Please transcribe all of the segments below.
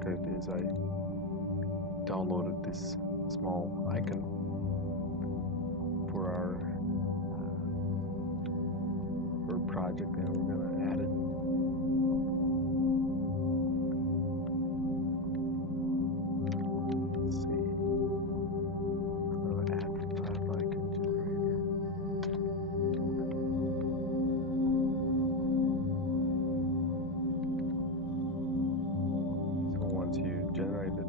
record is I downloaded this small icon for our project, and we're gonna add it. Let's see. I'll add 5 icon generator. So once you generate it,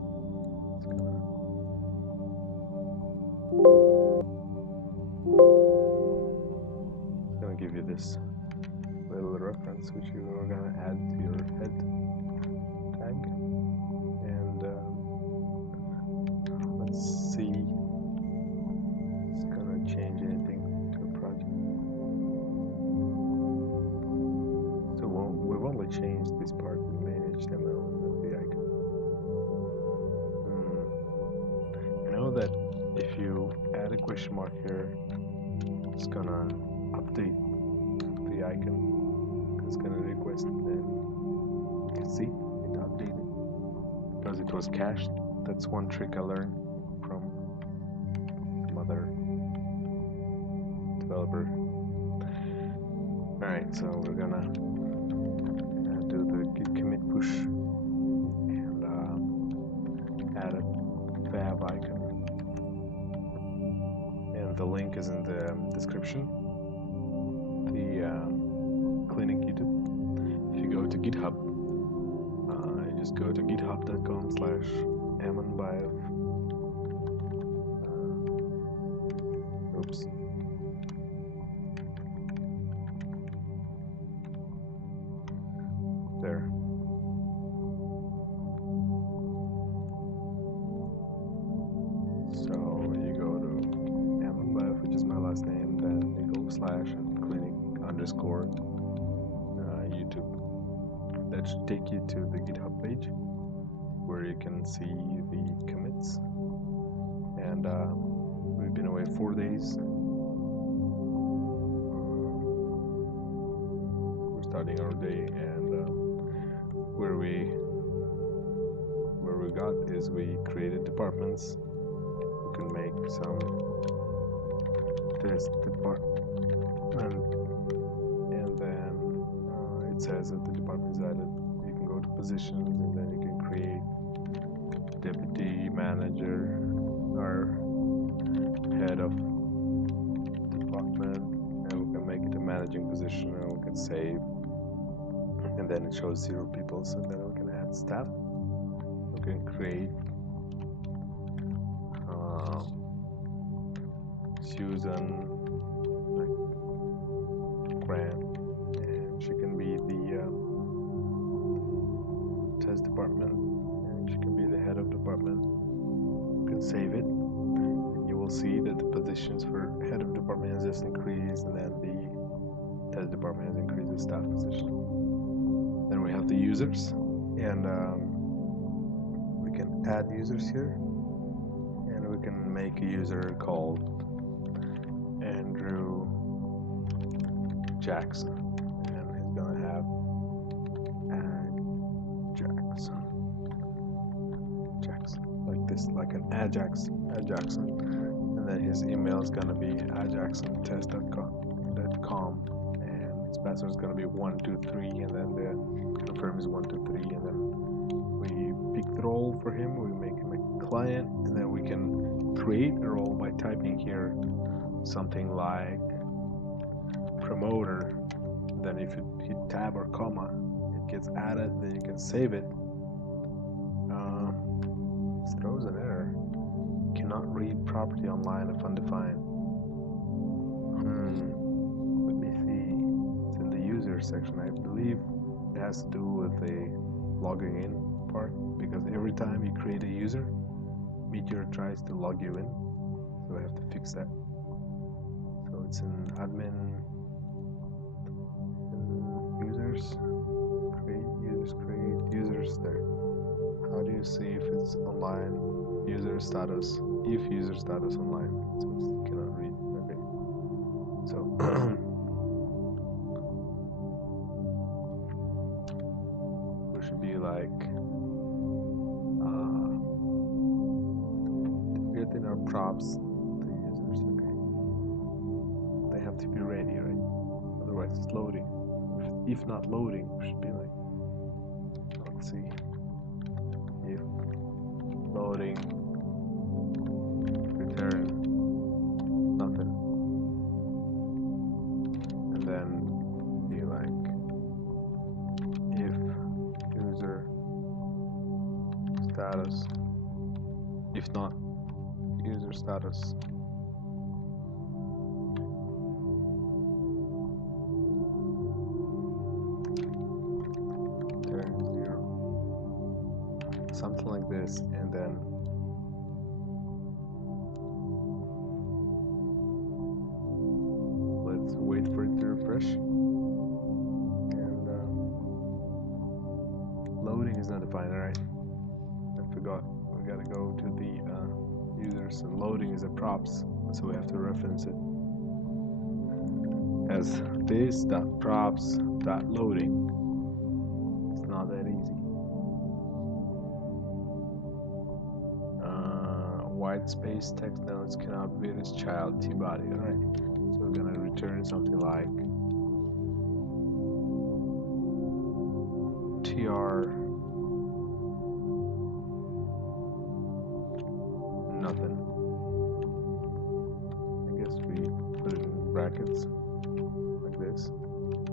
it's gonna give you this little reference which you are gonna add to your head tag, and let's see if it's gonna change anything to the project. So we've only changed this part in main HTML and the icon. I know that if you add a question mark here, it's gonna update the icon. It's gonna request, and you can see it updated because it was cached. That's one trick I learned from some other developer. Alright, so we're gonna do the git commit push and add a fav icon, and the link is in the description. The clinic YouTube. If you go to GitHub, you just go to github.com/amonbaev. Oops. There. So you go to amonbaev, which is my last name, then you go / and clinic _ YouTube. That should take you to the GitHub page where you can see the commits. And we've been away 4 days. We're starting our day, and where we got is we created departments. You can make some test department, and then it says that the department is added. You can go to positions, and then you can create deputy manager or head of department, and we can make it a managing position, and we can save, and then it shows 0 people. So then we can add staff. We can create Susan Grant, and she can be the test department, and she can be the head of department. You can save it, and you will see that the positions for head of department has just increased, and then the test department has increased the staff position. Then we have the users, and we can add users here, and we can make a user called Andrew Jackson, and he's gonna have Jackson, like this, like an Ajax, and then his email is gonna be ajaxontest.com, and his password is gonna be 123, and then the confirm is 123, and then we pick the role for him. We make him a client, and then we can create a role by typing here something like promoter. Then if you hit tab or comma, it gets added. Then you can save it. It throws an error. Cannot read property online if undefined. Let me see. It's in the user section. I believe it has to do with the logging in part, because every time you create a user, Meteor tries to log you in. So I have to fix that. So it's in admin, users, create users there. How do you see if it's online? User status, if user status online. So it cannot read. Okay. So we should be like within our props to users. Okay, they have to be ready, right? Otherwise, it's loading. If not loading, it should be like, let's see, if loading, return nothing, and then be like, if user status, if not user status, turn 0, something like this, and then let's wait for it to refresh. And loading is not defined, alright? I forgot. We gotta go to the users, and loading is a props, so we have to reference it as this.props.loading. It's not that easy. White space text nodes cannot be this child t-body. Alright, so we're gonna return something like tr nothing. I guess we put it in brackets like this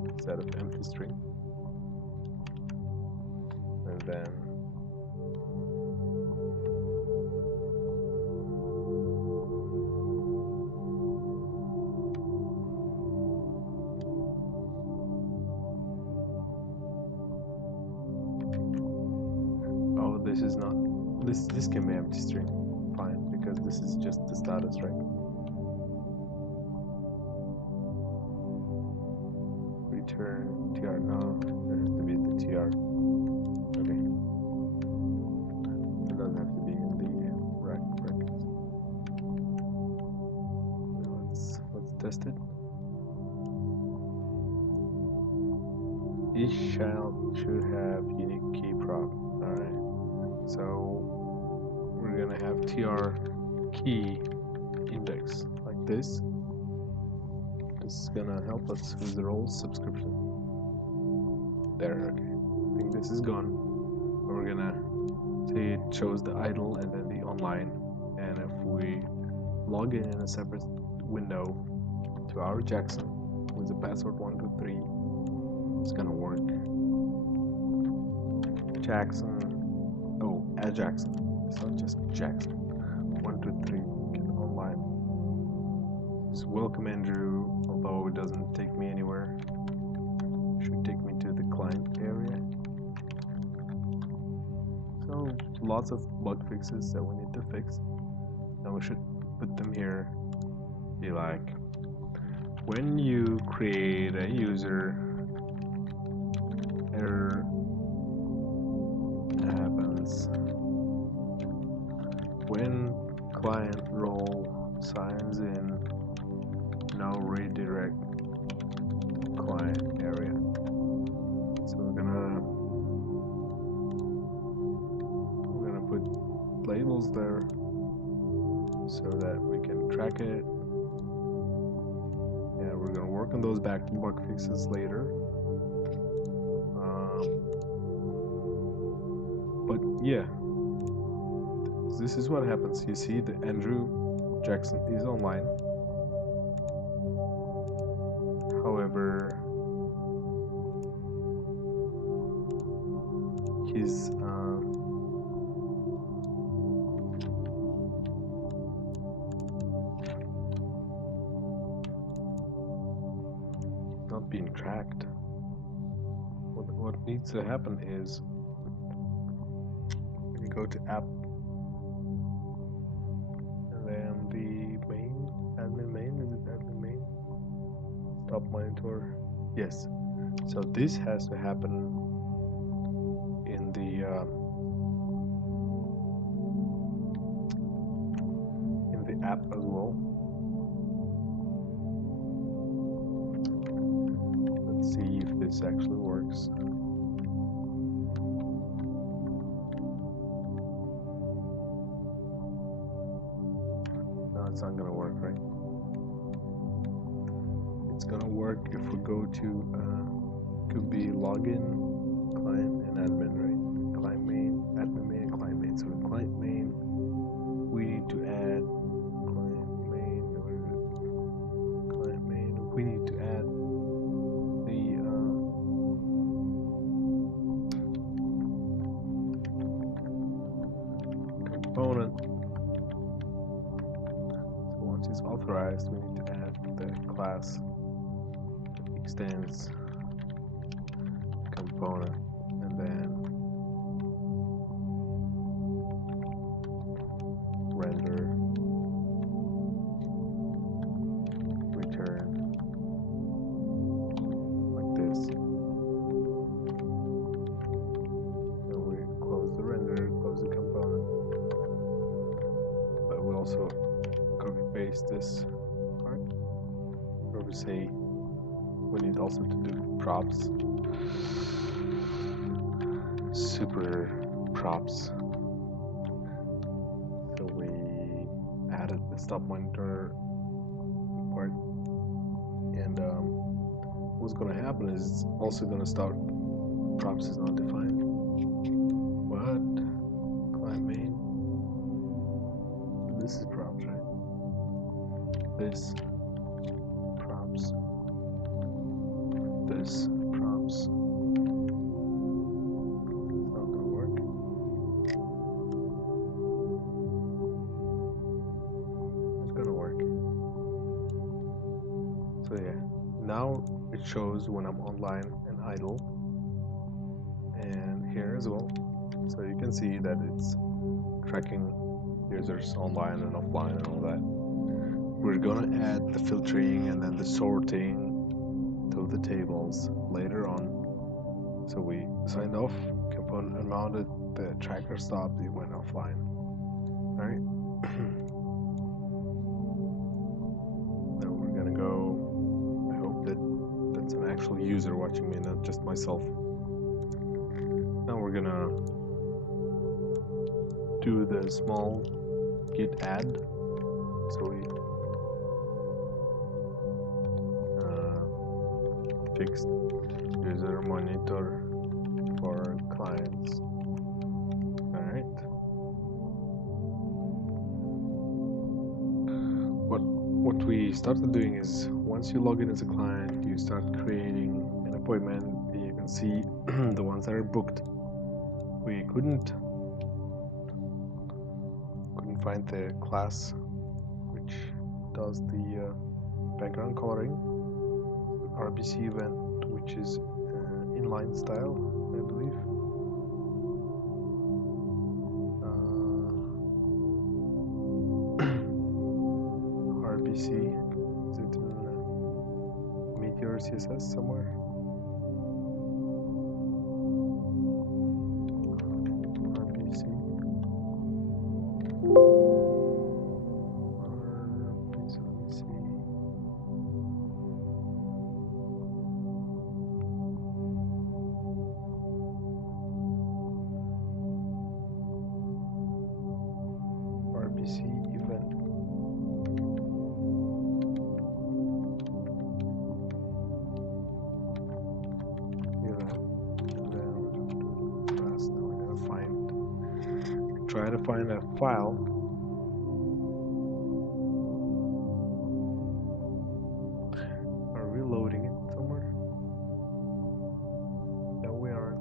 instead of empty string, and then this is not, this can be empty string, fine, because this is just the status, right? Return tr, no, there has to be the tr. Okay, it doesn't have to be in the brackets. Let's test it. Each child should have unique key prop. Alright, so we're gonna have tr key index like this. This is gonna help us with the role subscription. There, okay. I think this is gone. We're gonna see it shows the idle and then the online, and if we log in a separate window to our Jackson with the password 123, it's gonna work. Jackson, oh, add Jackson, it's not just Jackson. 123, get online. It's welcome Andrew, although it doesn't take me anywhere. It should take me to the client area. So lots of bug fixes that we need to fix, and we should put them here. Be like, when you create a user, error happens. When client role signs in, no redirect client area. So we're gonna put labels there so that we can track it, and we're gonna work on those bug fixes later. But yeah, this is what happens. You see the Andrew Jackson is online. However, he's not being tracked. What needs to happen is when you go to app and then the main, admin main, is it admin main? Stop monitor. Yes. So this has to happen in the app as well. Let's see if this actually works. it's not gonna work, right? It's gonna work if we go to could be login, client, and admin, right? Client main, admin main, and client main. So in client main, we need to add client main. What is it? Client main. We need to add the component. So once it's authorized, we need to add the class that extends component, and then render return like this. So we close the render, close the component, but we also copy paste this part where we say we need also to do props, super props. So we added the stop monitor part, and what's going to happen is it's also going to start props is not defined. What? Client main. This is props, right? This props. This props. It's not going to work. It's going to work. So yeah, now it shows when I'm online and idle, and here as well. So you can see that it's tracking users online and offline and all that. We're gonna add the filtering and then the sorting to the tables later on. So we signed off, component unmounted, the tracker stopped, it went offline. Alright. Now we're gonna go, I hope that that's an actual user watching me, not just myself. Now we're gonna do the small git add. So we fixed user monitor for clients. Alright. What we started doing is once you log in as a client, you start creating an appointment. You can see the ones that are booked. We couldn't find the class which does the background coloring, RBC event, which is inline style, I believe. RBC, is it in Meteor CSS somewhere? RBC. RBC event. Try to find a file. Are we loading it somewhere? No, we aren't.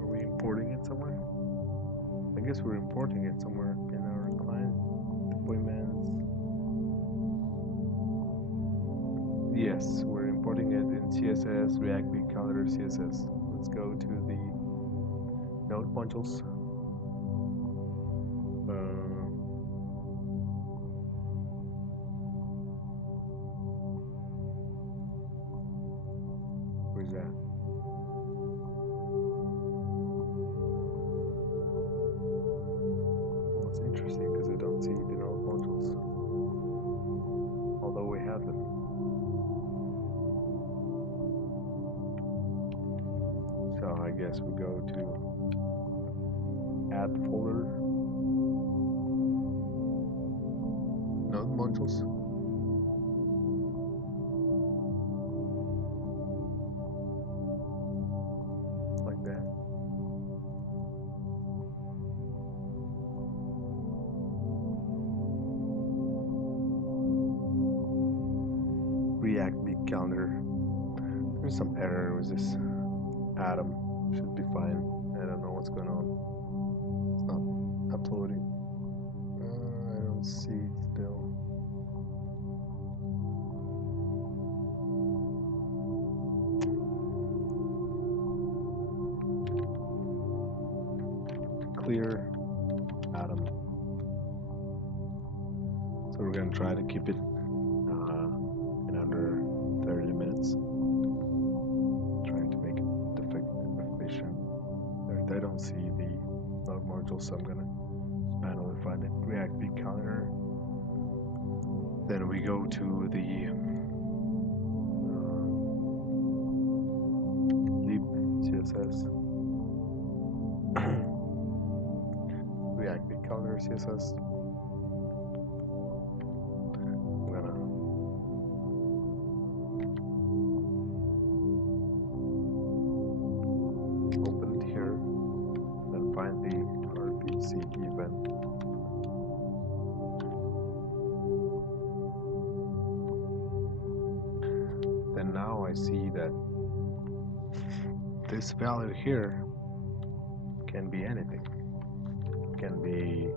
Are we importing it somewhere? I guess we're importing it somewhere in our client deployments. Yes, we're importing it in CSS, React Week Calendar CSS. Let's go to the node modules. Where's that? Well, it's interesting because I don't see the node modules, although we have them. So I guess we go to add folder, node modules like that. React big calendar. There's some error with this atom. Should be fine. I don't know what's going on. It's not uploading. I don't see it still. Clear atom. So we're gonna try to keep it in under 30 minutes. Trying to make it efficient. I don't see the log module, so I'm gonna manually find it. React big calendar. Then we go to the lib CSS. React big calendar CSS. I'm gonna open it here and find the RPC event. Then now I see that this value here can be anything. It can be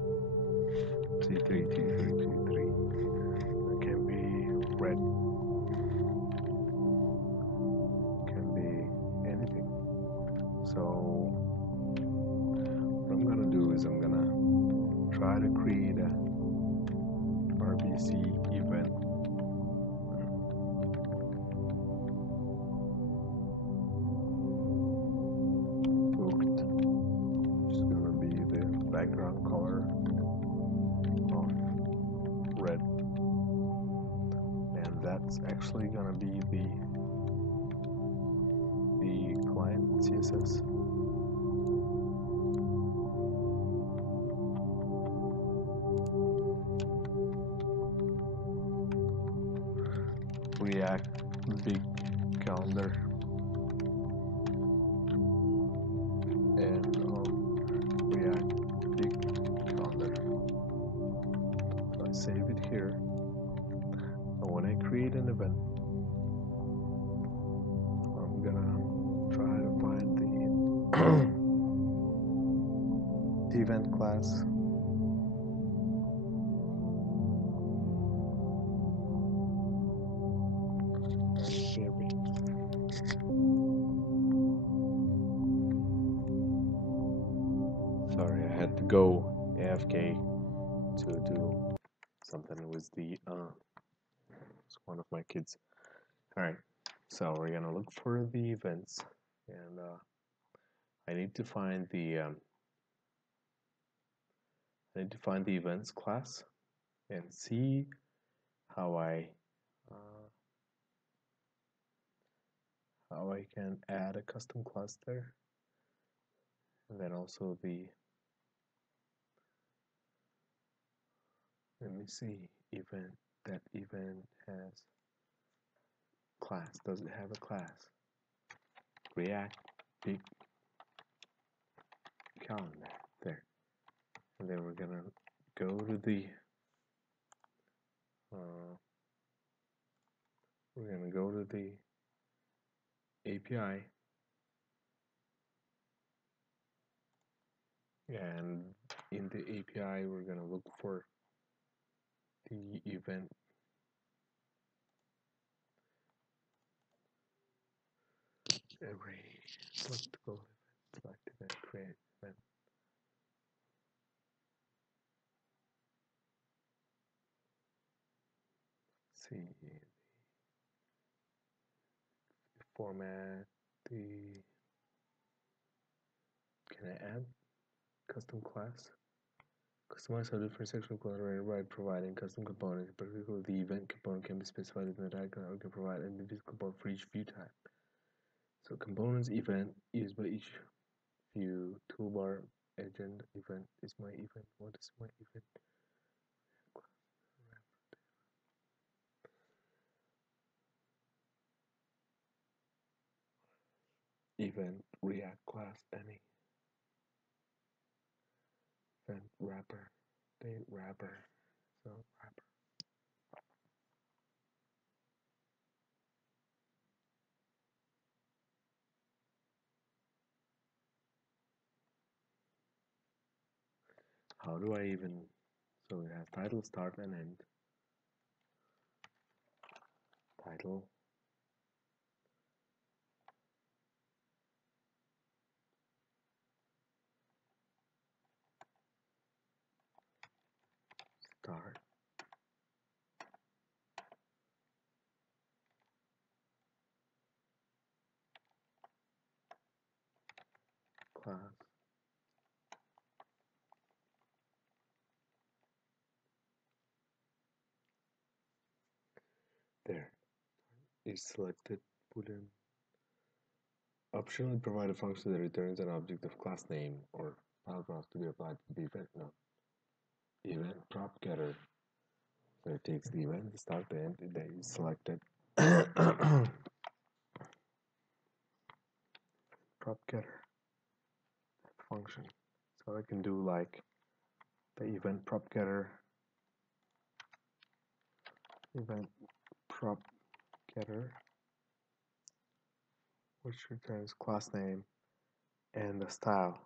C3, T3, T3. It can be red. It can be anything. So what I'm gonna do is I'm gonna try to create a RBC event. Booked. Which is gonna be the background color of red. And that's actually gonna be the client CSS. React big calendar and React big calendar. So I save it here. And when I create an event, I'm gonna try to find the event class. Sorry, I had to go AFK to do something with the it's one of my kids. All right, so we're gonna look for the events, and I need to find the events class and see how I can add a custom class there, and then also the let me see event. That event has class. Does it have a class? React big calendar there, and then we're gonna go to the API, and in the API we're gonna look for the event array. Let's go select event, create event. See the format. Can I add custom class? Customize how different sections are generated by providing custom components. In particular, the event component can be specified in the diagram or can provide an individual component for each view type. So components event used by each view. Toolbar agent event is my event. What is my event? event React class any event wrapper date wrapper so wrapper. How do I even so it has title start and end title start class there is selected boolean optionally provide a function that returns an object of class name or paragraph to be applied to the event node. Event prop getter. So it takes the event, the start, the end, that is selected. Prop getter function. So I can do like the event prop getter, event prop getter, which returns class name and the style.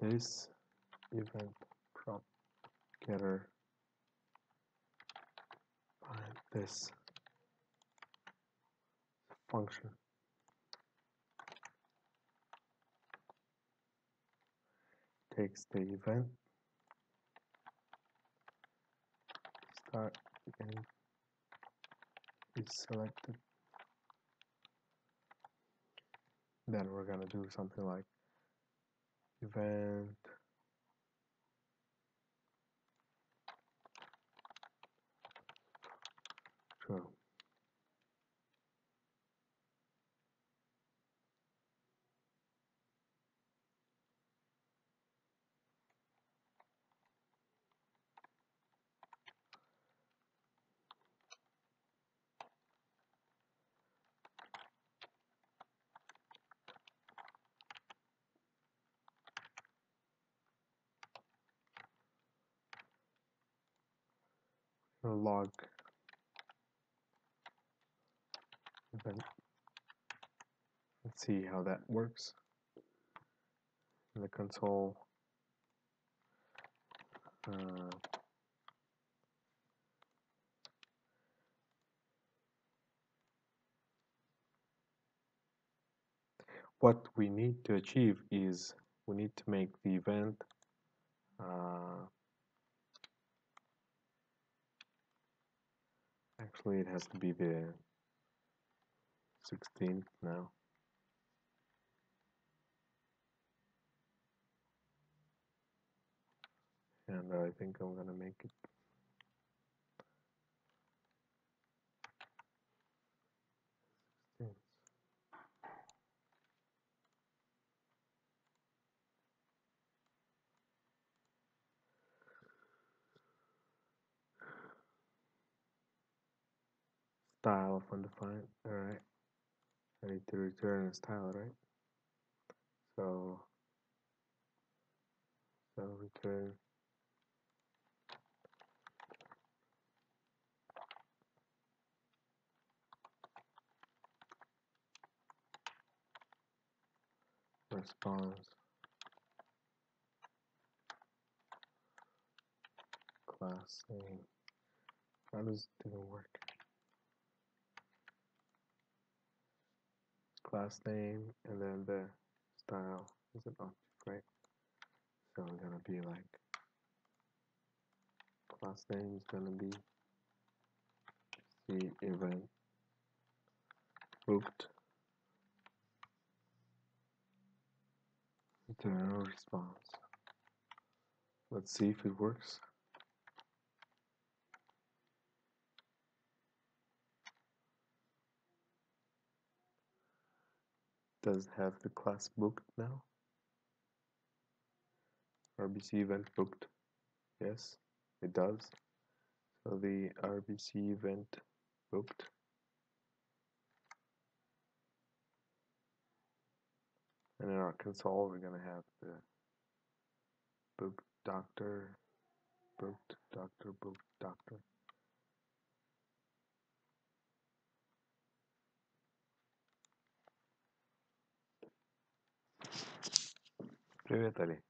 This event prop getter find this function takes the event start and is selected. Then we're gonna do something like event true. Log event. Let's see how that works in the console. What we need to achieve is we need to make the event actually it has to be the 16th now. And I think I'm gonna make it 16th. Style of undefined. Alright. I need to return a style, right? So return response class name. How does it even work? Class name and then the style is an object, right? So it's gonna be like class name is gonna be the event booked return a response. Let's see if it works. Does it have the class booked now? RBC event booked. Yes, it does. So the RBC event booked And in our console, we're gonna have the book doctor, booked doctor, booked doctor. Привет, Ali.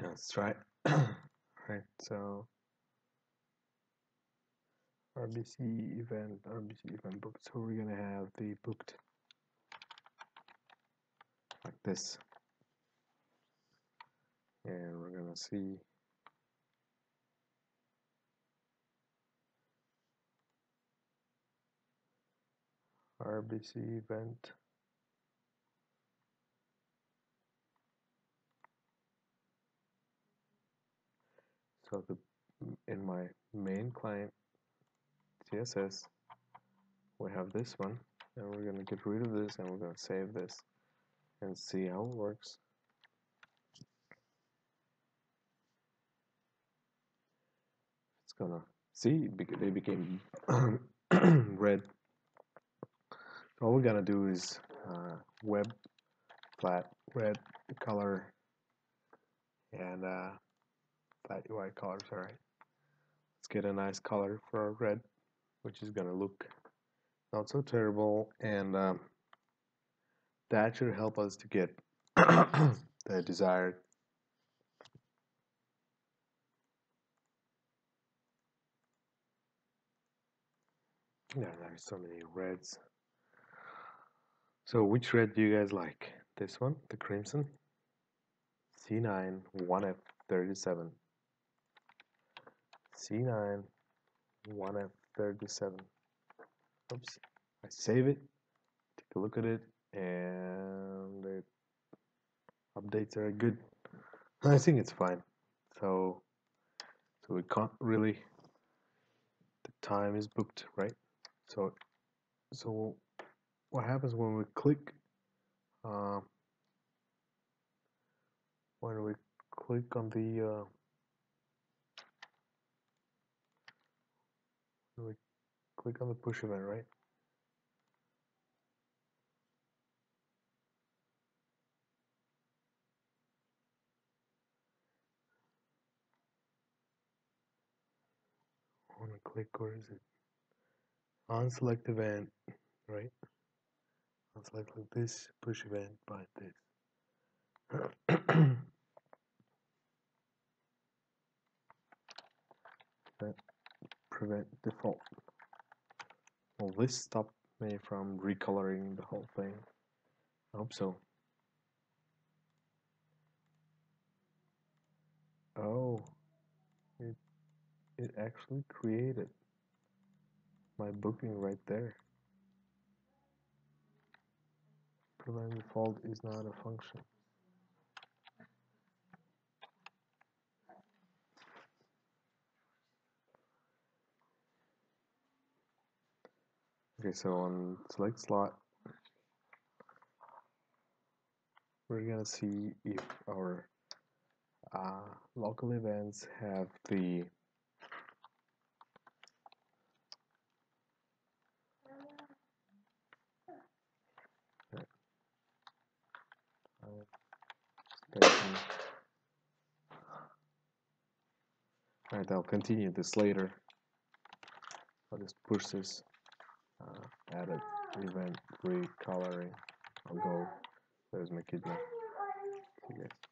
That's right. Right, so RBC event booked. So we're gonna have the booked like this, and we're gonna see RBC event. So in my main client CSS, we have this one, and we're gonna get rid of this, and we're gonna save this and see how it works. It's gonna see they became red. All we're gonna do is web flat red color and flat UI colors. All right, let's get a nice color for our red, which is gonna look not so terrible, and that should help us to get the desired. Yeah, there's so many reds. So which red do you guys like? This one, the crimson? C9 1F37. C9 1F37. Oops. I save it, take a look at it, and the updates are good. I think it's fine. So we can't really, the time is booked, right? So what happens when we click on the when we click on the push event, right? I want to click, where is it? On select event, right? On select like this, push event by this. Prevent default. Will this stop me from recoloring the whole thing? I hope so. Oh, it actually created my booking right there. Prevent default is not a function. Okay, so on select slot, we're gonna see if our local events have the Alright, I'll continue this later. I'll just push this added event recoloring. I'll go. There's my kid now. See you guys.